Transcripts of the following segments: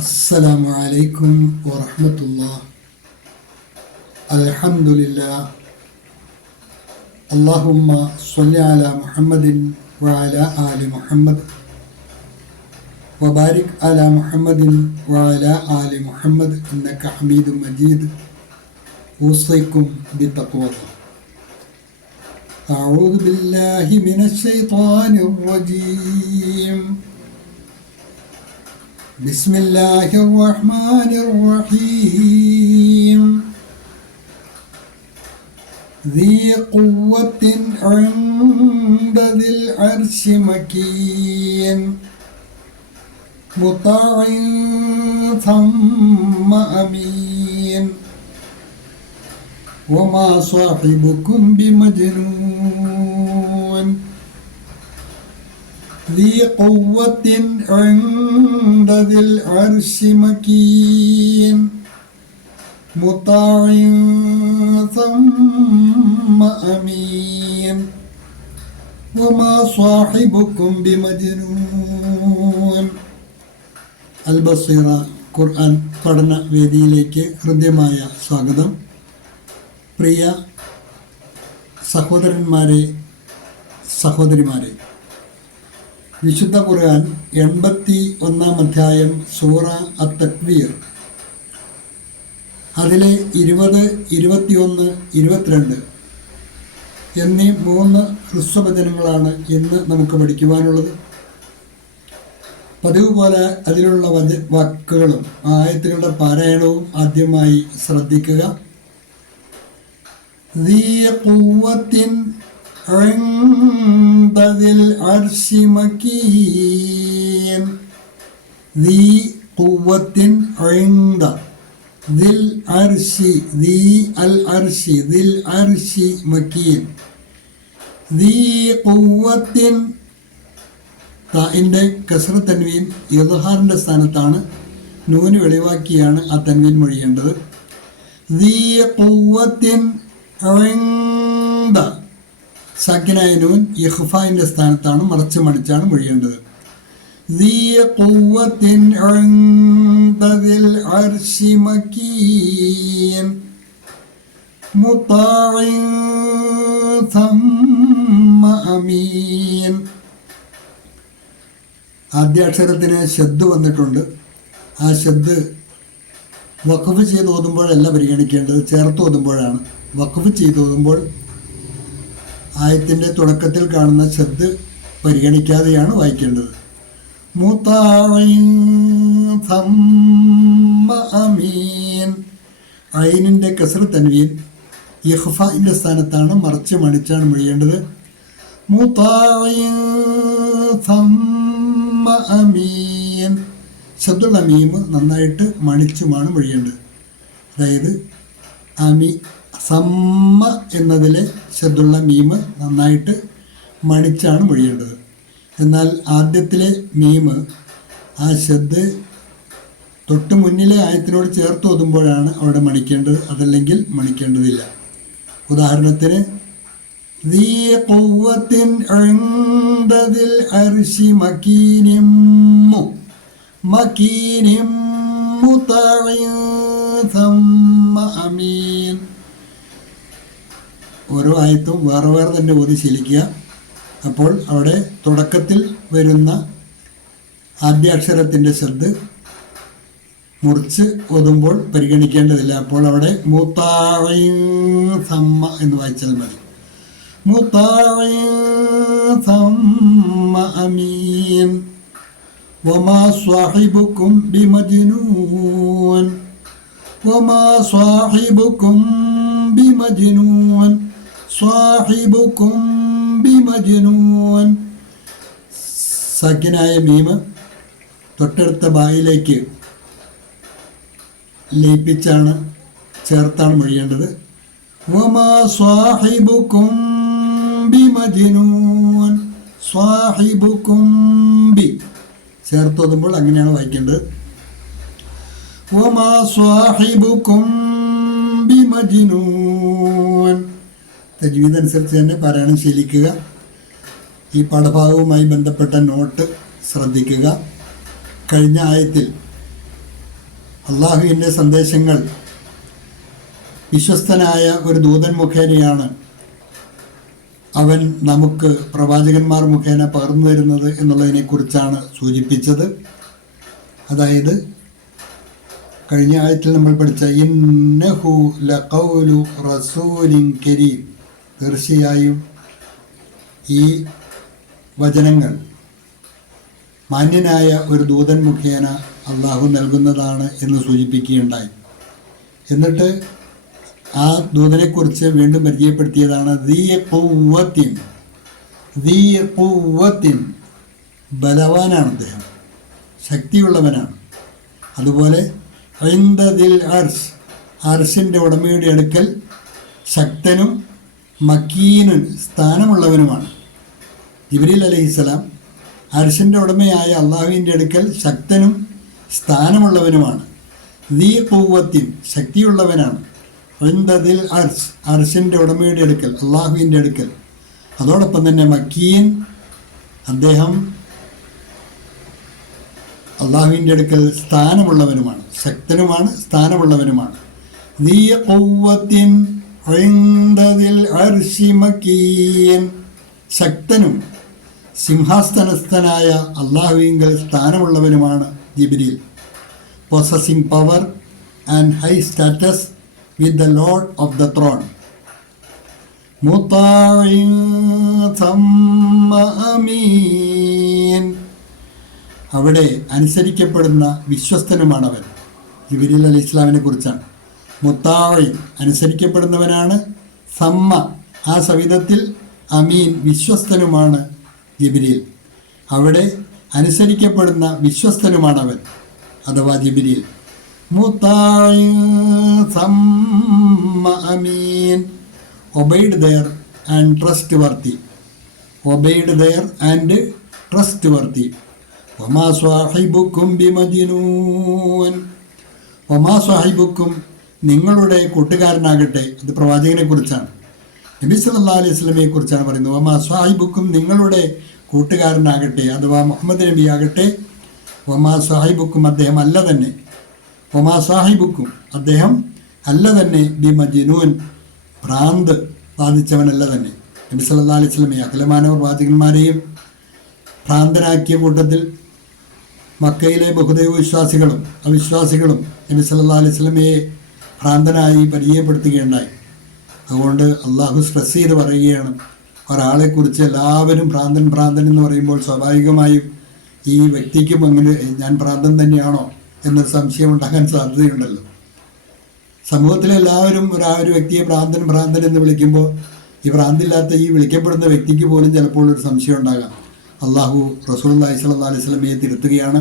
السلام عليكم ورحمة الله. الحمد لله. اللهم صل على محمد وعلى آل محمد وبارك على محمد وعلى آل محمد إنك حميد مجيد. أوصيكم بتقوى الله. أعوذ بالله من الشيطان الرجيم. بسم الله الرحمن الرحيم. ذي قوة عند ذي العرش مكين مطاع ثم أمين وما صاحبكم بمجنون. ذي قوة عند ذي العرش مكين مطاع ثم أمين وما صاحبكم بمجنون. അൽബസീറ ഖുർആൻ പഠന വേദിയിലേക്ക് ഹൃദ്യമായ സ്വാഗതം. പ്രിയ സഹോദരന്മാരെ, സഹോദരിമാരെ, വിശുദ്ധ ഖുർആൻ 81-ാം അധ്യായം സൂറ അത്തക്വീർ, അതിലെ 20, 21, 22 എന്നീ 3 ഹ്രസ്വവചനങ്ങളാണ് ഇന്ന് നമുക്ക് പഠിക്കുവാനുള്ളത്. പതിവ് പോലെ അതിലുള്ള വാക്കുകളും ആയത്തുകളുടെ പാരായണവും ആദ്യമായി ശ്രദ്ധിക്കുക. ذي قوة عند ذي العرش مكين. ذي قوة عند ذي العرش ذي العرش ذي العرش مكين. ذي قوة താഇൻ്റെ കസ്ര തൻവീൻ ഇദ്ഹാറിൻ്റെ സ്ഥാനത്താണ്. നൂന് വെളിവാക്കിയാണ് ആ തൻവീൻ മൊഴിയേണ്ടത്. ذي قوة عند സാക്കിനായ നൂൻ ഇഖ്ഫായിൻ്റെ സ്ഥാനത്താണ്, മറച്ച് മടിച്ചാണ് മൊഴിയേണ്ടത്. ذي قوة عند ذي العرش مكين مطاع ثم أمين. ആദ്യാക്ഷരത്തിന് ശബ്ദ് വന്നിട്ടുണ്ട്. ആ ശബ്ദ് വഖഫ് ചെയ്ത് ഓതുമ്പോഴല്ല പരിഗണിക്കേണ്ടത്, ചേർത്ത് ഓതുമ്പോഴാണ്. വഖഫ് ചെയ്ത് ഓതുമ്പോൾ ആയത്തിൻ്റെ തുടക്കത്തിൽ കാണുന്ന ശബ്ദ് പരിഗണിക്കാതെയാണ് വായിക്കേണ്ടത്. മുതാഇൻ സമ്മ അമീൻ. ഐനിൻ്റെ കസ്ർ തൻവീൻ ഇഖ്ഫാഇൻ്റെ സ്ഥാനത്താണ്, മറച്ച് മടിച്ചാണ് മൊഴിയേണ്ടത്. മുതാഇൻ സമ്മ അമീൻ. ശബ്ദുൽ അമീം നന്നായിട്ട് മണിച്ചുമാണ് മൊഴിയേണ്ടത്. അതായത് സമ്മ എന്നതിലെ ശബ്ദുള്ള മീമ് നന്നായിട്ട് മണിച്ചാണ് മൊഴിയേണ്ടത്. എന്നാൽ ആദ്യത്തിലെ മീമ് ആ ശബ്ദ് തൊട്ട് മുന്നിലെ ആയത്തിനോട് ചേർത്ത് ഓതുമ്പോഴാണ് അവിടെ മണിക്കേണ്ടത്, അതല്ലെങ്കിൽ മണിക്കേണ്ടതില്ല. ഉദാഹരണത്തിന് ذي قوة عند ذي العرش مكين مطاع ثم أمين. ഓരോ ആയത്തും വേറെ വേറെ തന്നെ ഓതി ശീലിക്കുക. അപ്പോൾ അവിടെ തുടക്കത്തിൽ വരുന്ന ആദ്യാക്ഷരത്തിൻ്റെ ശബ്ദ് മുറിച്ച് ഓതുമ്പോൾ പരിഗണിക്കേണ്ടതില്ല. അപ്പോൾ അവിടെ മുതാഇൻ സമ്മ എന്ന് വായിച്ചാൽ മതി. മുതാഇൻ സമ്മ അമീൻ വമാ സ്വാഹിബുക്കും ബിമജ്നൂൻ വമാ സ്വാഹിബുക്കും ബിമജ്നൂൻ സ്വാഹിബുക്കും ബിമജ്നൂൻ. സക്കിനായ മീമ് തൊട്ടടുത്ത ബായിലേക്ക് ലയിപ്പിച്ചാണ്, ചേർത്താണ് മൊഴിയേണ്ടത്. വമാ സ്വാഹിബുക്കും ബിമജ്നൂൻ സ്വാഹിബുക്കും ബി ചേർത്തോതുമ്പോൾ അങ്ങനെയാണ് വായിക്കേണ്ടത്. വമാ സ്വാഹിബുക്കും ബിമജ്നൂൻ. തജ്വീദ് അനുസരിച്ച് തന്നെ പാരായണം ശീലിക്കുക. ഈ പാഠഭാഗവുമായി ബന്ധപ്പെട്ട നോട്ട് ശ്രദ്ധിക്കുക. കഴിഞ്ഞ ആയത്തിൽ അള്ളാഹുവിൻ്റെ സന്ദേശങ്ങൾ വിശ്വസ്തനായ ഒരു ദൂതൻ മുഖേനയാണ് അവൻ നമുക്ക് പ്രവാചകന്മാർ മുഖേന പകർന്നു തരുന്നത് എന്നുള്ളതിനെക്കുറിച്ചാണ് സൂചിപ്പിച്ചത്. അതായത് കഴിഞ്ഞ ആയത്തിൽ നമ്മൾ പഠിച്ച ഇന്നഹു ലഖൗലു റസൂലിൻ കരീം, തീർച്ചയായും ഈ വചനങ്ങൾ മാന്യനായ ഒരു ദൂതൻ മുഖേന അള്ളാഹു നൽകുന്നതാണ് എന്ന് സൂചിപ്പിക്കുകയുണ്ടായി. എന്നിട്ട് ആ ദൂതനെക്കുറിച്ച് വീണ്ടും പരിചയപ്പെടുത്തിയതാണ് ദീ ഖുവ്വത്തിൻ, ബലവാനാണ് അദ്ദേഹം, ശക്തിയുള്ളവനാണ്. അതുപോലെ ഇൻദദിൽ അർശ്, അർശിൻ്റെ ഉടമയുടെ അടുക്കൽ ശക്തനും മക്കീനും സ്ഥാനമുള്ളവനുമാണ്. ജിബ്രീൽ അലൈഹിസ്സലാം അർശിൻ്റെ ഉടമയായ അള്ളാഹുവിൻ്റെ അടുക്കൽ ശക്തനും സ്ഥാനമുള്ളവനുമാണ്. ദീ ഖുവ്വത്തിൻ, ശക്തിയുള്ളവനാണ്. ഇൻദദിൽ അർശ്, അർശിൻ്റെ ഉടമയുടെ അടുക്കൽ, അള്ളാഹുവിൻ്റെ അടുക്കൽ. അതോടൊപ്പം തന്നെ മക്കീൻ, അദ്ദേഹം അള്ളാഹുവിൻ്റെ അടുക്കൽ സ്ഥാനമുള്ളവനുമാണ്, ശക്തനുമാണ്, സ്ഥാനമുള്ളവനുമാണ്. ദീ ഖുവ്വത്തിൻ ഇൻദദിൽ അർശി മക്കീൻ, ശക്തനും സിംഹാസനസ്ഥനായ അള്ളാഹുവിങ്കൽ സ്ഥാനമുള്ളവനുമാണ് ജിബ്രീൽ. Possessing power and high status with the Lord of the throne. മുതാഇൻ തമ്മ അമീൻ, അവിടെ അനുസരിക്കപ്പെടുന്ന വിശ്വസ്തനുമാണവൻ. ജിബ്രീൽ അലൈഹി ഇസ്ലാമിനെ കുറിച്ചാണ്. മുതാഇൻ, അനുസരിക്കപ്പെടുന്നവനാണ്. സമ്മ, ആ സവിധത്തിൽ. അമീൻ, വിശ്വസ്തനുമാണ് ജിബ്രീൽ. അവിടെ അനുസരിക്കപ്പെടുന്ന വിശ്വസ്തനുമാണവൻ, അഥവാ ജിബ്രീൽ. മുതാഇൻ സമ്മ അമീൻ, obeyed there and trustworthy. Obeyed there and trustworthy. വമാ സ്വാഹിബുക്കും ബിമജ്നൂൻ, വമാ സ്വാഹിബുക്കും, നിങ്ങളുടെ കൂട്ടുകാരനാകട്ടെ. ഇത് പ്രവാചകനെ കുറിച്ചാണ്, നബി സല്ലല്ലാഹു അലൈഹി വസല്ലമയെ കുറിച്ചാണ് പറയുന്നത്. വമാ സ്വാഹിബുക്കും, നിങ്ങളുടെ കൂട്ടുകാരനാകട്ടെ, അഥവാ മുഹമ്മദ് നബി ആകട്ടെ. വമാ സ്വാഹിബുക്കും, അദ്ദേഹം അല്ല തന്നെ. വമാ സാഹിബുക്കും, അദ്ദേഹം അല്ല തന്നെ. ബിമജ്നൂൻ, ഭ്രാന്ത് ബാധിച്ചവനല്ല തന്നെ. നബി സല്ലല്ലാഹു അലൈഹി വസല്ലമയെ അഖിലമാനവ പ്രവാചകന്മാരെയും ഭ്രാന്തനാക്കിയ കൂട്ടത്തിൽ മക്കയിലെ ബഹുദൈവ വിശ്വാസികളും അവിശ്വാസികളും നബി സല്ലല്ലാഹു അലൈഹി വസല്ലമയെ ഭ്രാന്തനായി പരിചയപ്പെടുത്തുകയുണ്ടായി. അതുകൊണ്ട് അള്ളാഹു സ്ട്രെസ് ചെയ്ത് പറയുകയാണ്, ഒരാളെക്കുറിച്ച് എല്ലാവരും ഭ്രാന്തൻ ഭ്രാന്തൻ എന്ന് പറയുമ്പോൾ സ്വാഭാവികമായും ഈ വ്യക്തിക്കും അങ്ങനെ ഞാൻ ഭ്രാന്തൻ തന്നെയാണോ എന്നൊരു സംശയം ഉണ്ടാകാൻ സാധ്യതയുണ്ടല്ലോ. സമൂഹത്തിലെ എല്ലാവരും ഒരു വ്യക്തിയെ ഭ്രാന്തൻ ഭ്രാന്തൻ എന്ന് വിളിക്കുമ്പോൾ ഈ ഭ്രാന്തില്ലാത്ത ഈ വിളിക്കപ്പെടുന്ന വ്യക്തിക്ക് പോലും ചിലപ്പോൾ ഒരു സംശയം ഉണ്ടാകാം. അള്ളാഹു റസൂലുള്ളാഹി സ്വല്ലല്ലാഹു അലൈഹി വസല്ലമയെ തിരുത്തുകയാണ്.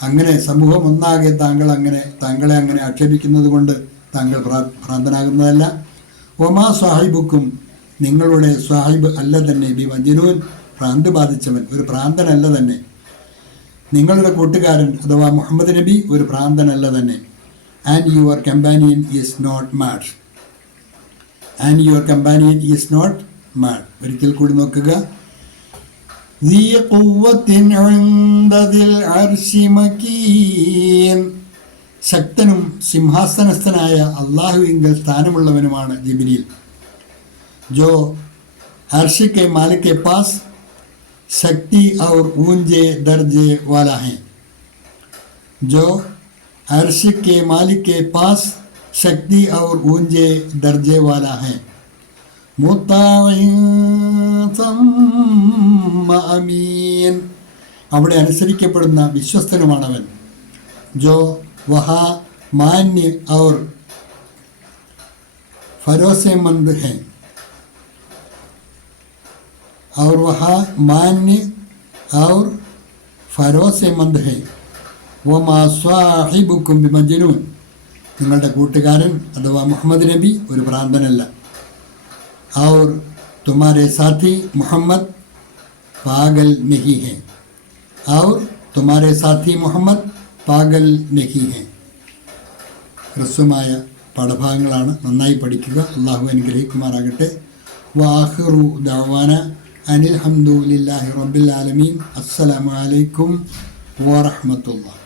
അങ്ങനെ സമൂഹം ഒന്നാകെ താങ്കളെ അങ്ങനെ ആക്ഷേപിക്കുന്നത് കൊണ്ട് താങ്കൾ ഭ്രാന്തനാകുന്നതല്ല. ഒമാ സ്വാഹിബുക്കും, നിങ്ങളുടെ സ്വാഹിബ് അല്ല തന്നെ. ബിമജ്നൂൻ, ഭ്രാന്ത് ബാധിച്ചവൻ, ഒരു ഭ്രാന്തനല്ല തന്നെ. നിങ്ങളുടെ കൂട്ടുകാരൻ അഥവാ മുഹമ്മദ് നബി ഒരു ഭ്രാന്തനല്ല തന്നെ. And your companion is not mad. And your companion is not mad. ഒരിക്കൽ കൂടി നോക്കുക. ദീ ഖുവ്വത്തിൻ ഇൻദദിൽ അർശി മക്കീൻ, ശക്തനും സിംഹാസനസ്ഥനായ അള്ളാഹുവിങ്കൽ സ്ഥാനമുള്ളവനുമാണ് ജിബ്രീൽ. ജോ अर्श के मालिक के पास शक्ति और ऊंचे दर्जे वाला है। जो अर्श के मालिक के पास शक्ति और ऊंचे दर्जे वाला है। അമീൻ, അവിടെ അനുസരിക്കപ്പെടുന്ന വിശ്വസ്തനുമാണവൻ. ജോ വഹാ മാന്യ ഔർ ഫരോസെമന്ത് ഹെ, और वहाँ मान्य और ഫരോസെമന്ത് ഹെ. വമാ സ്വാഹിബുക്കും ബിമജ്നൂൻ, നിങ്ങളുടെ കൂട്ടുകാരൻ അഥവാ മുഹമ്മദ് നബി ഒരു ഭ്രാന്തനല്ല. और तुम्हारे साथी मोहम्मद पागल नहीं है. और तुम्हारे साथी मोहम्मद पागल नहीं है. ഹ്രസ്വമായ പാഠഭാഗങ്ങളാണ്, നന്നായി പഠിക്കുക. അള്ളാഹു അനുഗ്രഹിക്കുമാറാകട്ടെ. വാഹിറു ദഅവാന അനിൽ ഹംദുലില്ലാഹി റബ്ബിൽ ആലമീൻ. അസ്സലാമു അലൈക്കും വറഹ്മത്തുള്ളാഹി.